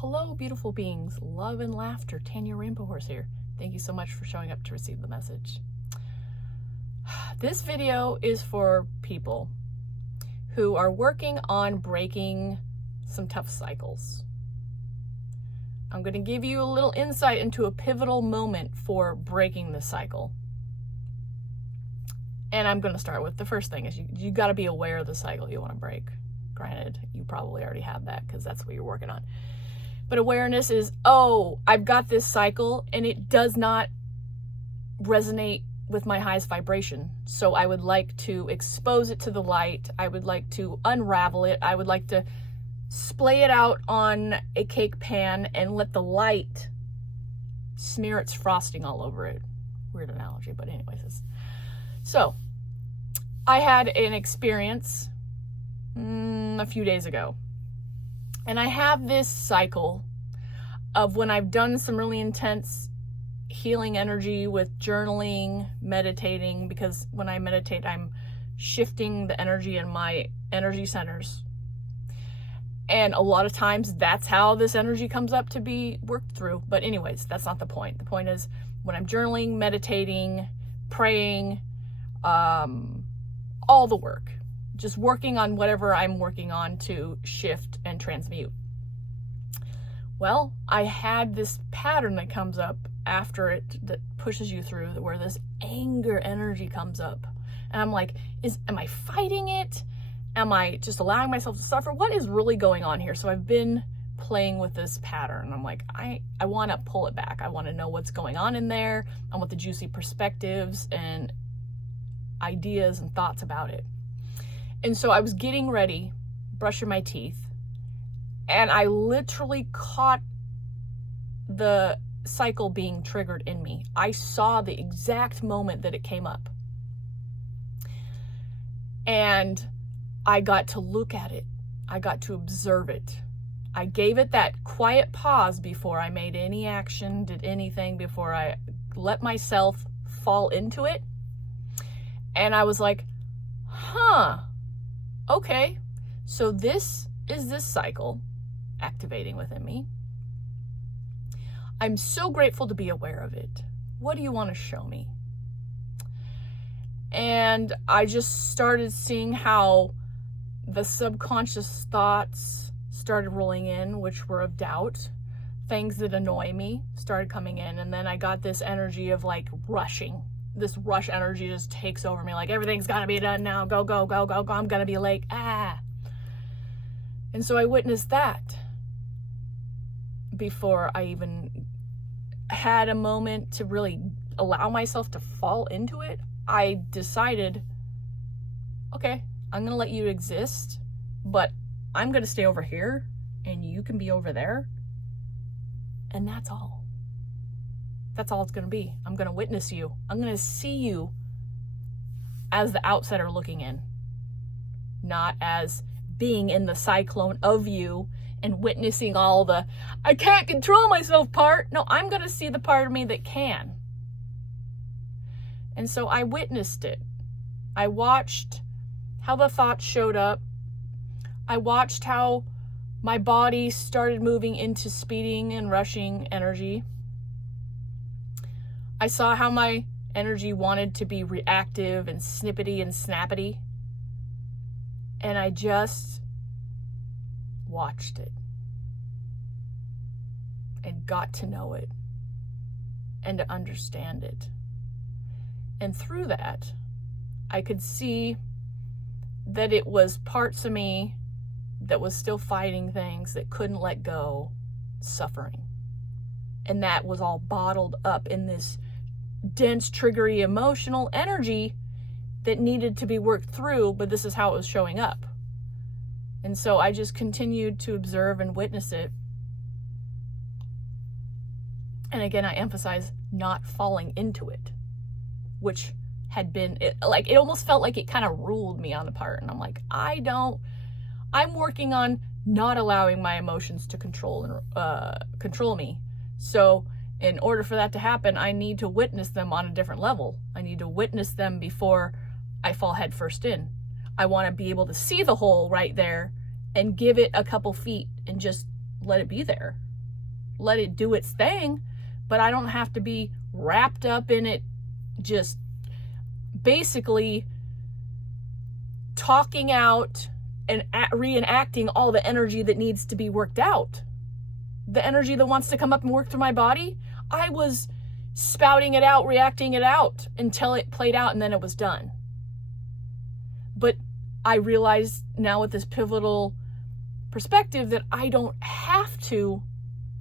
Hello, beautiful beings. Love and laughter. Tanya Rainbow Horse here. Thank you so much for showing up to receive the message. This video is for people who are working on breaking some tough cycles. I'm going to give you a little insight into a pivotal moment for breaking this cycle. And I'm going to start with the first thing is you got to be aware of the cycle you want to break. Granted, you probably already have that because that's what you're working on. But awareness is, oh, I've got this cycle and it does not resonate with my highest vibration. So I would like to expose it to the light. I would like to unravel it. I would like to splay it out on a cake pan and let the light smear its frosting all over it. Weird analogy, but anyways. So I had an experience a few days ago. And I have this cycle of when I've done some really intense healing energy with journaling, meditating, because when I meditate, I'm shifting the energy in my energy centers. And a lot of times that's how this energy comes up to be worked through. But anyways, that's not the point. The point is when I'm journaling, meditating, praying, all the work. Just working on whatever I'm working on to shift and transmute. Well, I had this pattern that comes up after it that pushes you through where this anger energy comes up. And I'm like, am I fighting it? Am I just allowing myself to suffer? What is really going on here? So I've been playing with this pattern. I'm like, I want to pull it back. I want to know what's going on in there. I want the juicy perspectives and ideas and thoughts about it. And so I was getting ready, brushing my teeth, and I literally caught the cycle being triggered in me. I saw the exact moment that it came up. And I got to look at it. I got to observe it. I gave it that quiet pause before I made any action, did anything, before I let myself fall into it. And I was like, okay, so this is this cycle activating within me. I'm so grateful to be aware of it. What do you want to show me? And I just started seeing how the subconscious thoughts started rolling in, which were of doubt. Things that annoy me started coming in. And then I got this energy of like rushing. This rush energy just takes over me, like everything's got to be done now. Go, go, go, go, go. I'm going to be late. And so I witnessed that before I even had a moment to really allow myself to fall into it. I decided, okay, I'm going to let you exist, but I'm going to stay over here and you can be over there. And that's all. That's all it's going to be. I'm going to witness you. I'm going to see you as the outsider looking in, not as being in the cyclone of you and witnessing all the, I can't control myself part. No, I'm going to see the part of me that can. And so I witnessed it. I watched how the thoughts showed up. I watched how my body started moving into speeding and rushing energy. I saw how my energy wanted to be reactive and snippety and snappity. And I just watched it and got to know it and to understand it. And through that, I could see that it was parts of me that was still fighting things that couldn't let go, suffering. And that was all bottled up in this dense, triggery, emotional energy that needed to be worked through, but this is how it was showing up. And so I just continued to observe and witness it. And again, I emphasize not falling into it, which had been, it almost felt like it kind of ruled me on the part. And I'm like, I'm working on not allowing my emotions to control me. So in order for that to happen, I need to witness them on a different level. I need to witness them before I fall headfirst in. I want to be able to see the hole right there and give it a couple feet and just let it be there let it do its thing, but I don't have to be wrapped up in it, just basically talking out and reenacting all the energy that needs to be worked out. The energy that wants to come up and work through my body, I was spouting it out, reacting it out until it played out, and then it was done. But I realize now with this pivotal perspective that I don't have to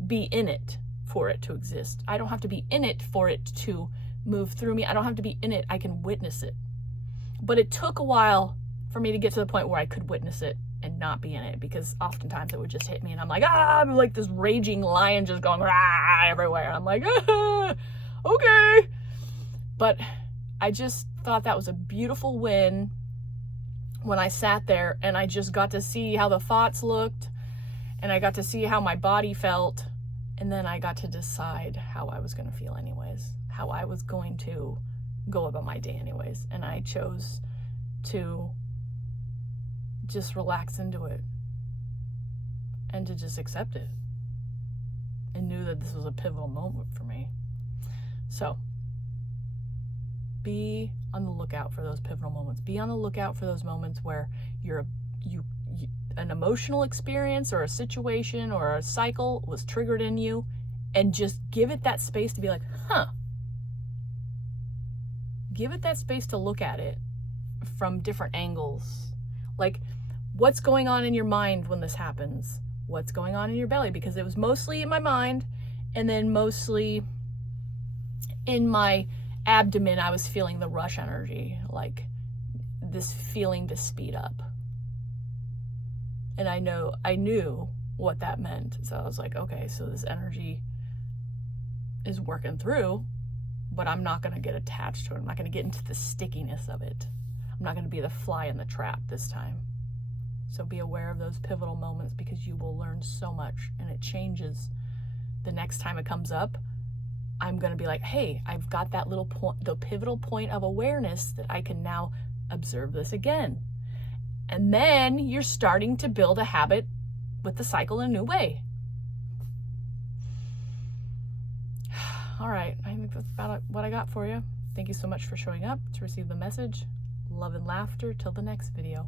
be in it for it to exist. I don't have to be in it for it to move through me. I don't have to be in it. I can witness it. But it took a while for me to get to the point where I could witness it and not be in it, because oftentimes it would just hit me and I'm like, I'm like this raging lion just going everywhere. I'm like, okay. But I just thought that was a beautiful win when I sat there and I just got to see how the thoughts looked, and I got to see how my body felt, and then I got to decide how I was going to feel anyways, how I was going to go about my day anyways. And I chose to just relax into it and to just accept it, and knew that this was a pivotal moment for me. So be on the lookout for those pivotal moments. Be on the lookout for those moments where an emotional experience or a situation or a cycle was triggered in you, and just give it that space to be like, give it that space to look at it from different angles. Like, what's going on in your mind when this happens? What's going on in your belly? Because it was mostly in my mind, and then mostly in my abdomen, I was feeling the rush energy, like this feeling to speed up. And I knew what that meant. So I was like, okay, so this energy is working through, but I'm not going to get attached to it. I'm not going to get into the stickiness of it. I'm not going to be the fly in the trap this time. So be aware of those pivotal moments, because you will learn so much, and it changes. The next time it comes up, I'm going to be like, hey, I've got that little point, the pivotal point of awareness that I can now observe this again. And then you're starting to build a habit with the cycle in a new way. All right, I think that's about what I got for you. Thank you so much for showing up to receive the message. Love and laughter till the next video.